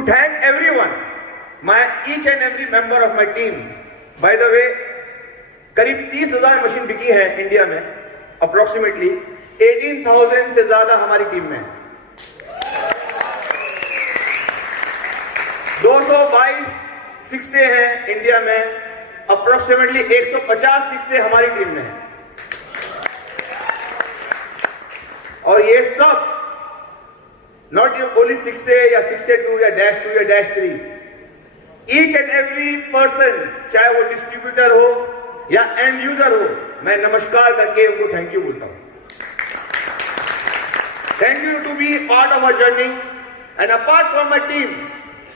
to thank everyone, each and every member of my team. By the way, करीब 30,000 machine बिकी है India में, approximately 18,000 से ज्यादा हमारी टीम में है। 222 शिक्षे हैं इंडिया में, अप्रोक्सीमेटली 150 शिक्षे हमारी टीम में है। और ये सब नॉट ओनली शिक्षे या शिक्षे 2 या -2 या -3, ईच एंड एवरी पर्सन, चाहे वो डिस्ट्रीब्यूटर हो या एंड यूजर हो, मैं नमस्कार करके उनको थैंक यू बोलता हूं। Thank you to be part of our journey and apart from my team,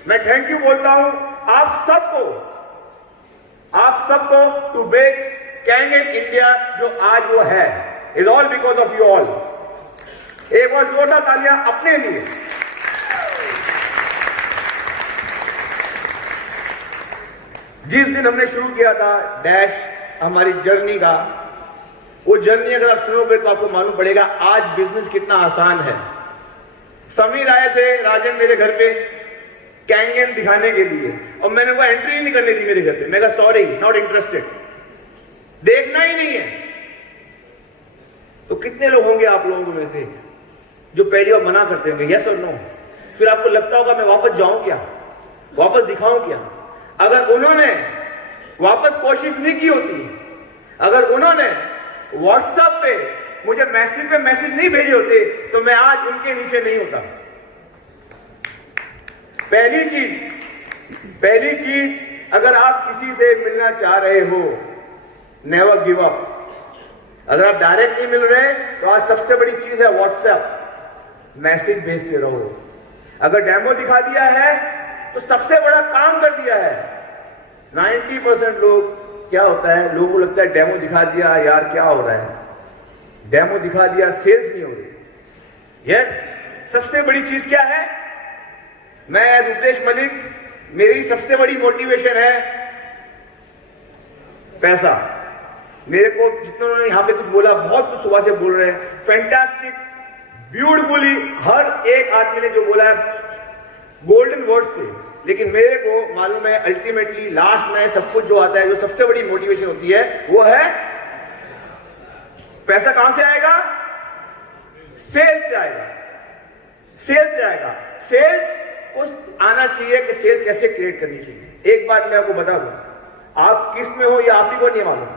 मैं थैंक यू बोलता हूं आप सबको टू मेक कैंगन इंडिया जो आज वो है, is all because of you all. एक बार जोरदार तालियां अपने लिए। जिस दिन हमने शुरू किया था डैश हमारी जर्नी का, वो जर्नी अगर आप सुनोगे तो आपको मालूम पड़ेगा आज बिजनेस कितना आसान है। समीर आए थे, राजन मेरे घर पे कैंगन दिखाने के लिए, और मैंने वो एंट्री नहीं करने दी मेरे घर पे। मैं कहा सॉरी, नॉट इंटरेस्टेड, देखना ही नहीं है। तो कितने लोग होंगे आप लोगों में से जो पहली बार मना करते होंगे यस और नो? फिर आपको लगता होगा मैं वापस जाऊं क्या, वापस दिखाऊं क्या? अगर उन्होंने वापस कोशिश नहीं की होती, अगर उन्होंने व्हाट्सएप पे मुझे मैसेज नहीं भेजे होते, तो मैं आज उनके नीचे नहीं होता। पहली चीज अगर आप किसी से मिलना चाह रहे हो, नेवर गिव अप। अगर आप डायरेक्ट नहीं मिल रहे तो आज सबसे बड़ी चीज है व्हाट्सएप, मैसेज भेजते रहो। अगर डेमो दिखा दिया है तो सबसे बड़ा काम कर दिया है। 90% लोग क्या होता है, लोगों को लगता है डेमो दिखा दिया यार क्या हो रहा है, डेमो दिखा दिया सेल्स नहीं हो रही। यस, सबसे बड़ी चीज क्या है? मैं एज उपदेश मलिक, मेरी सबसे बड़ी मोटिवेशन है पैसा। मेरे को जितने यहां पे कुछ बोला, बहुत कुछ सुबह से बोल रहे हैं, फैंटास्टिक, ब्यूटीफुली, हर एक आदमी ने जो बोला है गोल्डन वर्ड्स थे। लेकिन मेरे को मालूम है अल्टीमेटली लास्ट में सब कुछ जो आता है, जो सबसे बड़ी मोटिवेशन होती है वो है पैसा। कहां से आएगा? सेल्स से आएगा, सेल्स से आएगा। सेल्स को आना चाहिए कि सेल कैसे क्रिएट करनी चाहिए। एक बात मैं आपको बता दूं, आप किस में हो ये आप ही को नहीं मालूम,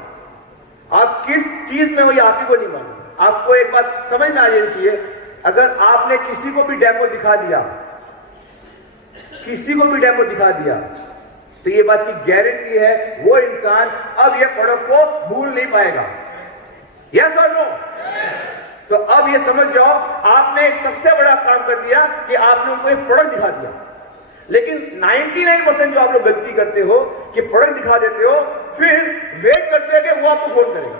आप किस चीज में हो ये आप ही को नहीं मालूम। आपको एक बात समझ में आ जानी चाहिए, अगर आपने किसी को भी डेमो दिखा दिया, किसी को भी डेमो दिखा दिया, तो ये बात की गारंटी है वो इंसान अब ये प्रोडक्ट को भूल नहीं पाएगा। यस और नो? तो अब ये समझ जाओ, आपने एक सबसे बड़ा काम कर दिया कि आपने उनको एक प्रोडक्ट दिखा दिया। लेकिन 99% जो आप लोग गलती करते हो कि प्रोडक्ट दिखा देते हो, फिर वेट करते हो कि वो आपको फोन करेगा।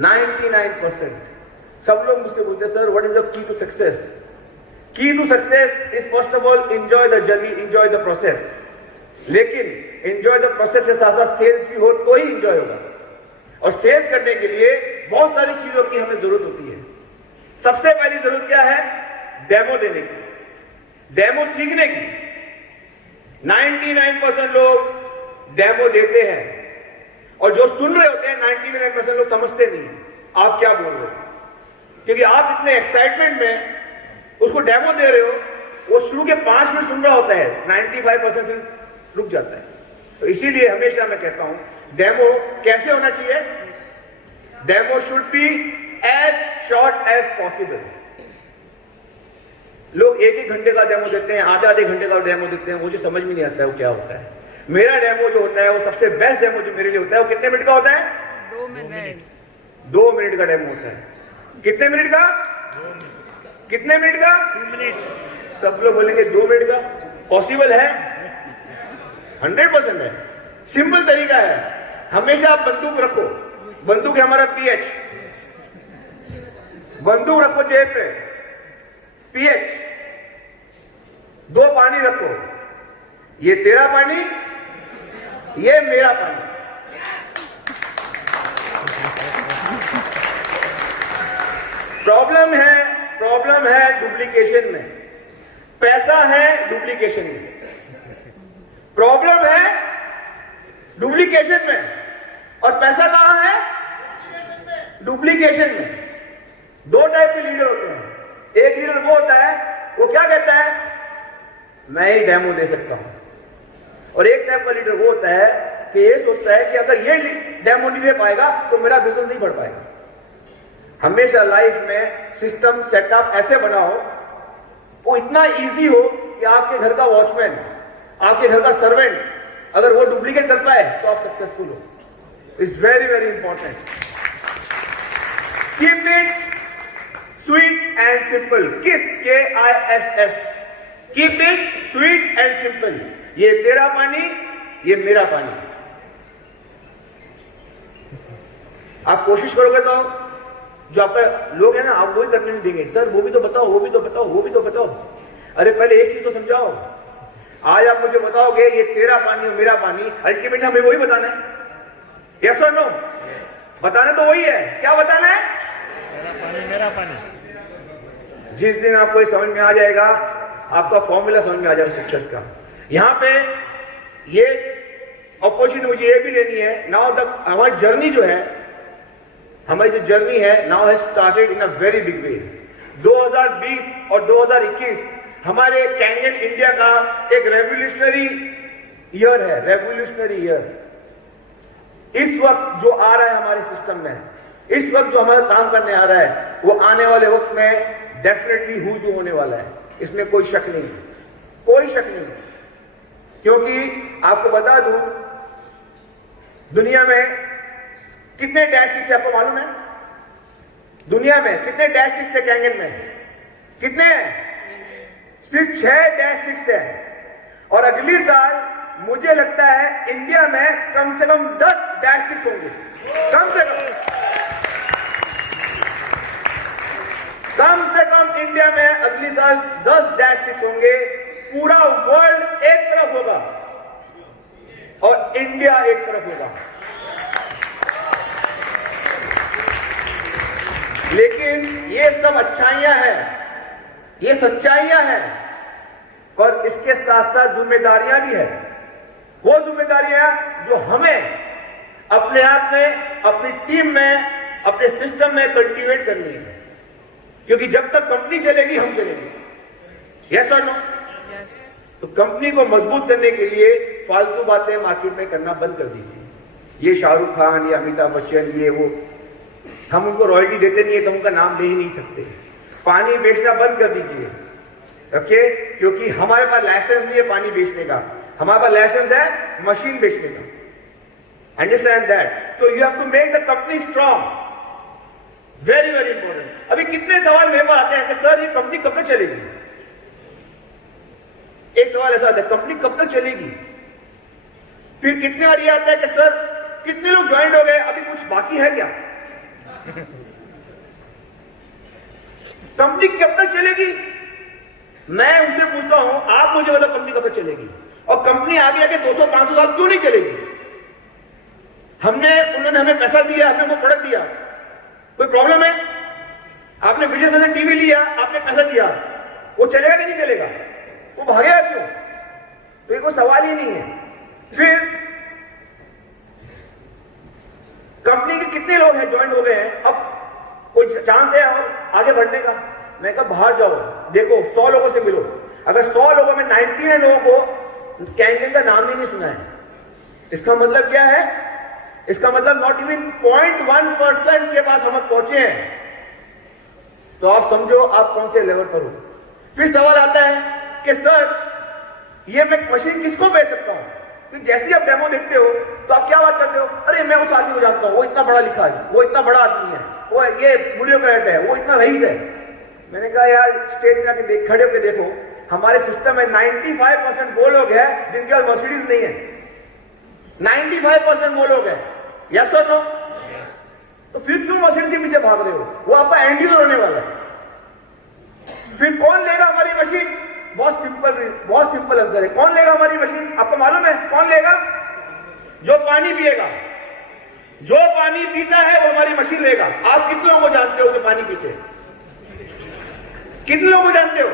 99% सब लोग मुझसे बोलते हैं sir what is the key to success? Key to success is first of all enjoy the journey, enjoy the process. लेकिन एंजॉय द प्रोसेस के साथ साथ सेल्स भी हो तो ही एंजॉय होगा। और सेल्स करने के लिए बहुत सारी चीजों की हमें जरूरत होती है। सबसे पहली जरूरत क्या है? डेमो देने की, डेमो सीखने की। 99% लोग डेमो देते हैं और जो सुन रहे होते हैं 99% लोग समझते नहीं आप क्या बोल रहे हो, क्योंकि आप इतने एक्साइटमेंट में उसको डेमो दे रहे हो, वो शुरू के 5 मिनट सुन रहा होता है, 95% रुक जाता है। तो इसीलिए हमेशा मैं कहता हूं डेमो कैसे होना चाहिए? Demo should be as short as possible. लोग 1-1 घंटे का डेमो देते हैं, आधे घंटे का डेमो देते हैं, मुझे समझ में नहीं आता है वो क्या होता है। मेरा डेमो जो होता है वो सबसे बेस्ट डेमो जो मेरे लिए होता है वो कितने मिनट का होता है? 2 मिनट। 2 मिनट का डेमो होता है। कितने मिनट का? 2 मिनट। कितने मिनट का? 2 मिनट। सब लोग बोलेंगे 2 मिनट का पॉसिबल है? 100% है। सिंपल तरीका है, हमेशा आप बंदूक रखो, बंदूक है हमारा पीएच, बंदूक रखो जेब पे, पीएच, 2 पानी रखो, ये तेरा पानी, ये मेरा पानी। प्रॉब्लम है डुप्लीकेशन में। पैसा है डुप्लीकेशन में, प्रॉब्लम है डुप्लीकेशन में, और पैसा कहां है? डुप्लीकेशन में। दो टाइप के लीडर होते हैं। एक लीडर वो होता है, वो क्या कहता है, मैं ही डेमो दे सकता हूं। और एक टाइप का लीडर वो होता है कि ये सोचता है कि अगर ये डेमो नहीं दे पाएगा तो मेरा बिजनेस नहीं बढ़ पाएगा। हमेशा लाइफ में सिस्टम सेटअप ऐसे बनाओ वो इतना इजी हो कि आपके घर का वॉचमैन, आपके घर का सर्वेंट, अगर वो डुप्लीकेट कर पाए तो आप सक्सेसफुल हो। It's very very important. Keep it sweet and simple. किस KISS, keep it sweet and simple. ये तेरा पानी, ये मेरा पानी। आप कोशिश करोगे तो जो आपका लोग है ना, आप वही करने नहीं देंगे। सर वो भी तो बताओ, वो भी तो बताओ, वो भी तो बताओ। अरे पहले एक चीज तो समझाओ। आज आप मुझे बताओगे ये तेरा पानी और मेरा पानी, अल्टीमेट हमें वही बताना है। यस और नो? बताना तो वही है। क्या बताना है? तेरा पानी मेरा पानी। जिस दिन आपको ये समझ में आ जाएगा, आपका फॉर्मूला समझ में आ जाएगा सक्सेस का। यहां पे ये अपॉर्चुनिटी मुझे ये भी लेनी है। नाउ द हमारी जर्नी जो है, हमारी जो जर्नी है now has started in a very big way. 2020 और 2021 हमारे कैंगन इंडिया का एक रेवोल्यूशनरी ईयर है। Revolutionary year. इस वक्त जो आ रहा है हमारे सिस्टम में, इस वक्त जो हमारा काम करने आ रहा है, वो आने वाले वक्त में डेफिनेटली हुजू होने वाला है। इसमें कोई शक नहीं, कोई शक नहीं। क्योंकि आपको बता दूं, दुनिया में कितने डैश से आपको मालूम है? दुनिया में कितने डैश से कैंगन में? कितने हैं? सिर्फ 6 है। और अगली साल मुझे लगता है इंडिया में कम से कम 10 डैश होंगे। कम से कम इंडिया में अगली साल 10 डैश होंगे। पूरा वर्ल्ड एक तरफ होगा और इंडिया एक तरफ होगा। लेकिन ये सब अच्छाइयां हैं, ये सच्चाइयां हैं, पर इसके साथ साथ जिम्मेदारियां भी है। वो जिम्मेदारियां जो हमें अपने आप में, अपनी टीम में, अपने सिस्टम में कल्टीवेट करनी है। क्योंकि जब तक कंपनी चलेगी हम चलेंगे। यस और नो? तो कंपनी को मजबूत करने के लिए फालतू बातें मार्केट में करना बंद कर दीजिए। ये शाहरुख खान या अमिताभ बच्चन, ये वो, हम उनको रॉयल्टी देते नहीं है तो उनका नाम ले ही नहीं सकते। पानी बेचना बंद कर दीजिए। ओके? क्योंकि हमारे पास लाइसेंस नहीं है पानी बेचने का, हमारे पास लाइसेंस है मशीन बेचने का। Understand that? तो you have to make the company strong. Very very important. अभी कितने सवाल मेरे पास आते हैं कि सर ये कंपनी कब तक चलेगी? एक सवाल ऐसा आता है, कंपनी कब तक चलेगी? फिर कितने बार ये आता है कि सर कितने लोग ज्वाइन हो गए, अभी कुछ बाकी है क्या? कंपनी कब तक चलेगी? मैं उनसे पूछता हूं, आप मुझे बताओ कंपनी कब तक चलेगी? और कंपनी आगे आके 200-500 साल क्यों नहीं चलेगी? उन्होंने हमें पैसा दिया, हमने उनको प्रोडक्ट दिया, कोई प्रॉब्लम है? आपने विजय से टीवी लिया, आपने पैसा दिया, वो चलेगा कि नहीं चलेगा? वो भागेगा क्यों? तो ये कोई सवाल ही नहीं है। फिर कंपनी के कितने लोग हैं ज्वाइन हो गए हैं, अब कोई चांस है और आगे बढ़ने का? मैं कहा बाहर जाओ, देखो 100 लोगों से मिलो। अगर 100 लोगों में 99 लोगों को कैंगन का नाम ही नहीं सुना है, इसका मतलब क्या है? इसका मतलब नॉट इवन 0.1% के बाद हम पहुंचे हैं। तो आप समझो आप कौन से लेवल पर हो। फिर सवाल आता है कि सर ये मैं मशीन किसको बेच सकता हूं? कि जैसे आप डेमो देखते हो तो आप क्या बात करते हो, अरे मैं उस आदमी को जानता हूं, वो इतना बड़ा लिखा है, वो इतना बड़ा आदमी है, वो ये ब्यूरोक्रेट है, वो इतना रईस है। मैंने कहा यार स्टेज में आके खड़े होकर देखो, हमारे सिस्टम में 95% वो लोग हैं जिनके पास मर्सिडीज नहीं है। 95% वो लोग हैं। यस और नो? तो फिर क्यों मशीन के पीछे भाग रहे हो? वो आपका एंड यूजर होने वाला है। फिर कौन लेगा हमारी मशीन? बहुत सिंपल आंसर है। कौन लेगा हमारी मशीन? आपको मालूम है कौन लेगा? जो पानी पिएगा। जो पानी पीता है वो हमारी मशीन लेगा। आप कितने लोगों को जानते हो जो पानी पीते हैं? कितने लोगों को जानते हो?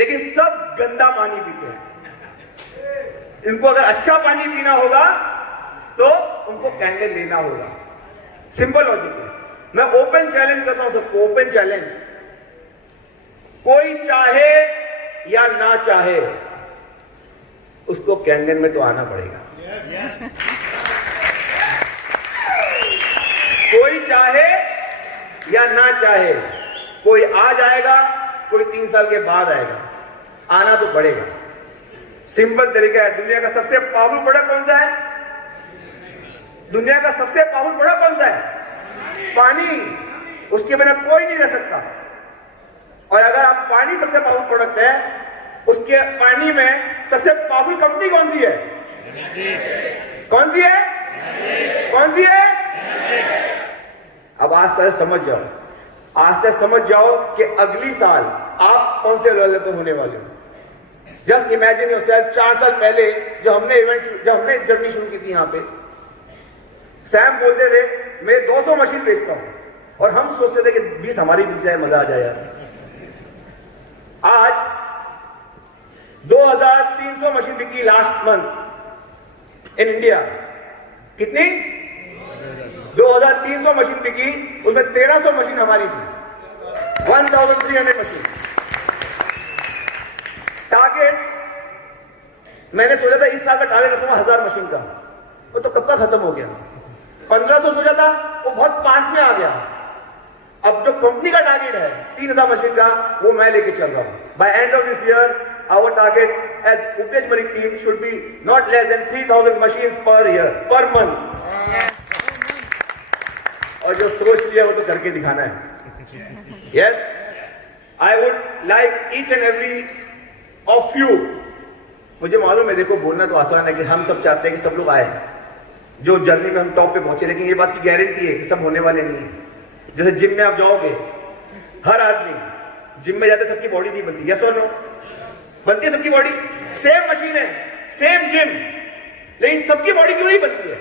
लेकिन सब गंदा पानी पीते हैं। इनको अगर अच्छा पानी पीना होगा तो उनको कैंडल लेना होगा। सिंपल लॉजिक है। मैं ओपन चैलेंज करता हूं सबको, ओपन चैलेंज। कोई चाहे या ना चाहे उसको कैंगन में तो आना पड़ेगा। कोई चाहे या ना चाहे, कोई आज आएगा, कोई 3 साल के बाद आएगा, आना तो पड़ेगा। सिंपल तरीका है। दुनिया का सबसे पावरफुल प्रोडक्ट कौन सा है? दुनिया का सबसे पावरफुल प्रोडक्ट कौन सा है? पानी। उसके बिना कोई नहीं रह सकता। और अगर आप पानी सबसे पावरफुल प्रोडक्ट है, उसके पानी में सबसे पावरफुल कंपनी कौन सी है? कौन सी है? कौन सी है? अब आज तक समझ जाओ, आज तक समझ जाओ कि अगली साल आप कौन से लेवल पे होने वाले हो। जस्ट इमेजिन योरसेल्फ, 4 साल पहले जब हमने जर्नी शुरू की थी यहां पे, सैम बोलते थे मैं 200 मशीन बेचता हूं, और हम सोचते थे कि 20 हमारी बिक जाए, मजा आ जाए यार। आज 2300 मशीन बिकी लास्ट मंथ इन इंडिया। कितनी? 2300 मशीन बिकी, उसमें 1300 मशीन हमारी थी। 1300 मशीन। टारगेट मैंने सोचा था इस साल का टारगेट रखूंगा 1000 मशीन का, वो तो कब तक खत्म हो गया। 1500 सोचा था, वो बहुत पास में आ गया। अब जो कंपनी का टारगेट है 3000 मशीन का, वो मैं लेके चल रहा हूं। By end of this year our target as Upesh Malik team should be not less than 3000 machine per year, per month. और जो सोच लिया वो तो करके दिखाना है। Yes, I would like each and every of you. मुझे मालूम है, देखो बोलना तो आसान है कि हम सब चाहते हैं कि सब लोग आए, जो जर्नी में हम टॉप पे पहुंचे, लेकिन ये बात की गारंटी है कि सब होने वाले नहीं है। जैसे जिम में आप जाओगे, हर आदमी जिम में जाते सबकी बॉडी नहीं बनती, यस और नो? बनती है सबकी बॉडी, सेम मशीन है, सेम जिम, लेकिन सबकी बॉडी क्यों नहीं बनती है?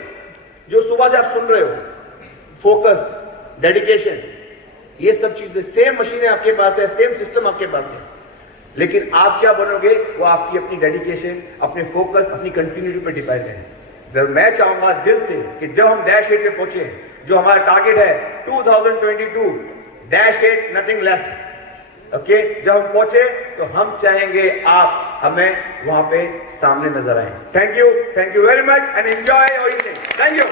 जो सुबह से आप सुन रहे हो, फोकस, डेडिकेशन, ये सब चीजें, सेम मशीनें आपके पास है, सेम सिस्टम आपके पास है, लेकिन आप क्या बनोगे वो आपकी अपनी डेडिकेशन, अपने फोकस, अपनी कंटिन्यूटी पर डिपेंड है। मैं चाहूंगा दिल से कि जब हम -8 पे पहुंचे, जो हमारा टारगेट है 2022 -8 नथिंग लेस, ओके, जब हम पहुंचे तो हम चाहेंगे आप हमें वहां पे सामने नजर आए। Thank you very much and enjoy your evening. Thank you.